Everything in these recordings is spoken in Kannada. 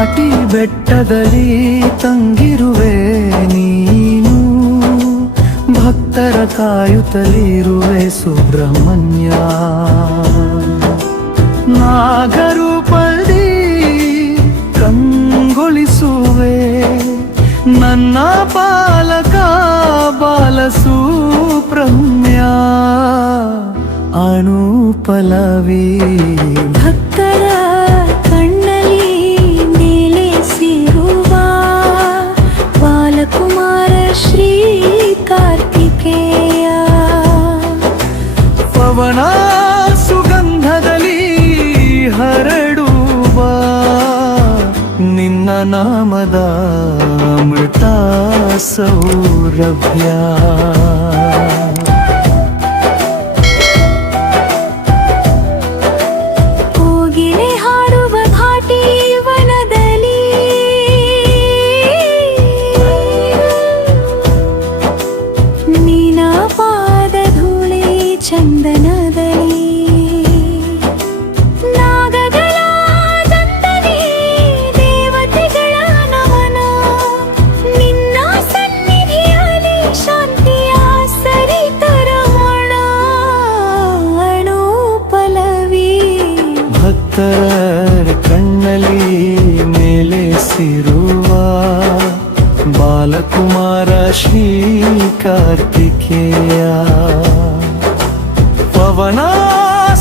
ಘಾಟಿ ಬೆಟ್ಟದಲ್ಲಿ ತಂಗಿರುವೆ ನೀನು, ಭಕ್ತರ ಕಾಯುತ್ತಲಿರುವೆ ಸುಬ್ರಹ್ಮಣ್ಯ. ನಾಗರೂಪದಿ ಕಂಗೊಳಿಸುವೆ ನನ್ನ ಪಾಲಕ ಬಾಲಸುಬ್ರಹ್ಮಣ್ಯ. ಅನುಪಲವಿ ಭಕ್ತರ ಕಣ್ಣಲ್ಲಿ ನೆಲೆಸಿರುವ ಬಾಲಕುಮಾರ ಶ್ರೀ ಕಾರ್ತಿಕೇಯ. ಪವನ ಸುಗಂಧದಲ್ಲಿ ಹರಡುವ ನಿನ್ನ ನಾಮದ ಅಮೃತ ಸೌರಭ್ಯ. ಚಂದನದಲ್ಲಿ ನಾಗಗಳ ದಂಡನೆ ದೇವತೆಗಳ ನಮನ, ನಿನ್ನ ಸನ್ನಿಧಿಯಲ್ಲಿ ಶಾಂತಿಯ ಸರಿತರಮಣ. ಅನುಪಲವಿ ಭಕ್ತರ ಕಣ್ಣಲ್ಲಿ ಮೇಲೆಸಿರುವ ಬಾಲಕುಮಾರ ಶ್ರೀ ಕಾರ್ತಿಕೇಯ. ಪವನ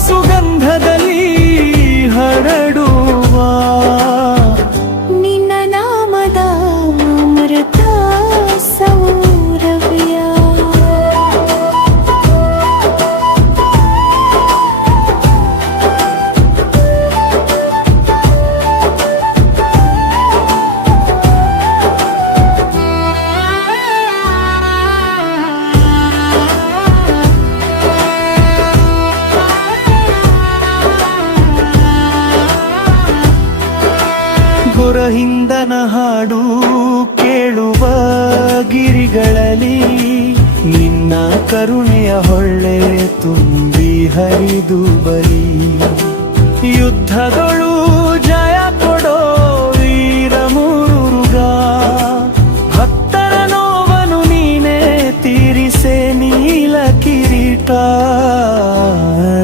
ಸುಗಂಧದಲ್ಲಿ ಹರಡುವ ನಿನ್ನ ನಾಮದ ಅಮೃತ ಸೌರಭ್ಯ. ಗುರಹಿಂದನ ಹಾಡು ಕೇಳುವ ಗಿರಿಗಳಲ್ಲಿ ನಿನ್ನ ಕರುಣೆಯ ಹೊಳ್ಳೆ ತುಂಬಿ ಹರಿದು ಬರಿ. ಯುದ್ಧಗಳು ಜಯ ಕೊಡೋ ವೀರ ಮುರುಗ, ಭಕ್ತರ ನೋವನು ನೀನೇ ತೀರಿಸೆ ನೀಲ ಕಿರೀಟ.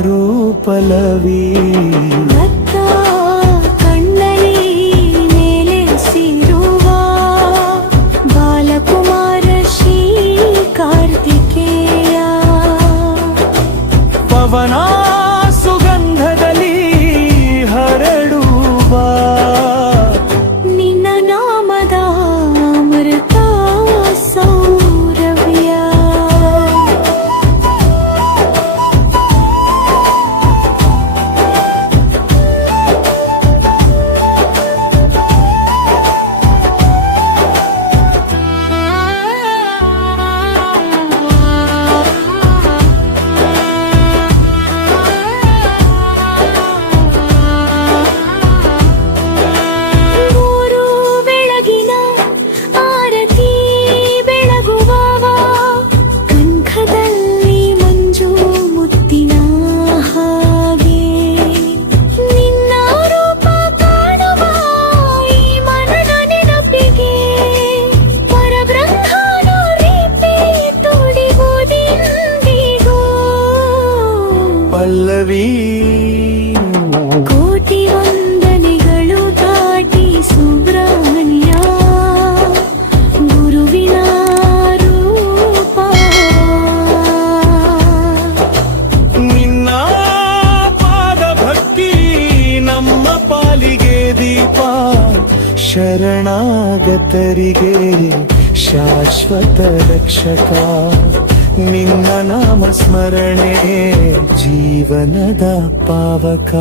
ರೂಪಲವಿ ಪವನ ಸುಗಂಧದಲ್ಲಿ ಹರಡುವ ನಿನ್ನ ನಾಮದ ಅಮೃತ ಸೌರಭ್ಯ. ಪಲ್ಲವಿ ಕೋಟಿ ವಂದನೆಗಳು ದಾಟಿ ಸುಬ್ರಹ್ಮಣ್ಯ, ಗುರುವಿನ ರೂಪ. ನಿನ್ನ ಪಾದ ಭಕ್ತಿ ನಮ್ಮ ಪಾಲಿಗೆ ದೀಪ, ಶರಣಾಗತರಿಗೆ ಶಾಶ್ವತ ರಕ್ಷಕ. ನಿನ್ನ ನಾಮ ಸ್ಮರಣೆ ಜೀವನದ ಪಾವಕ.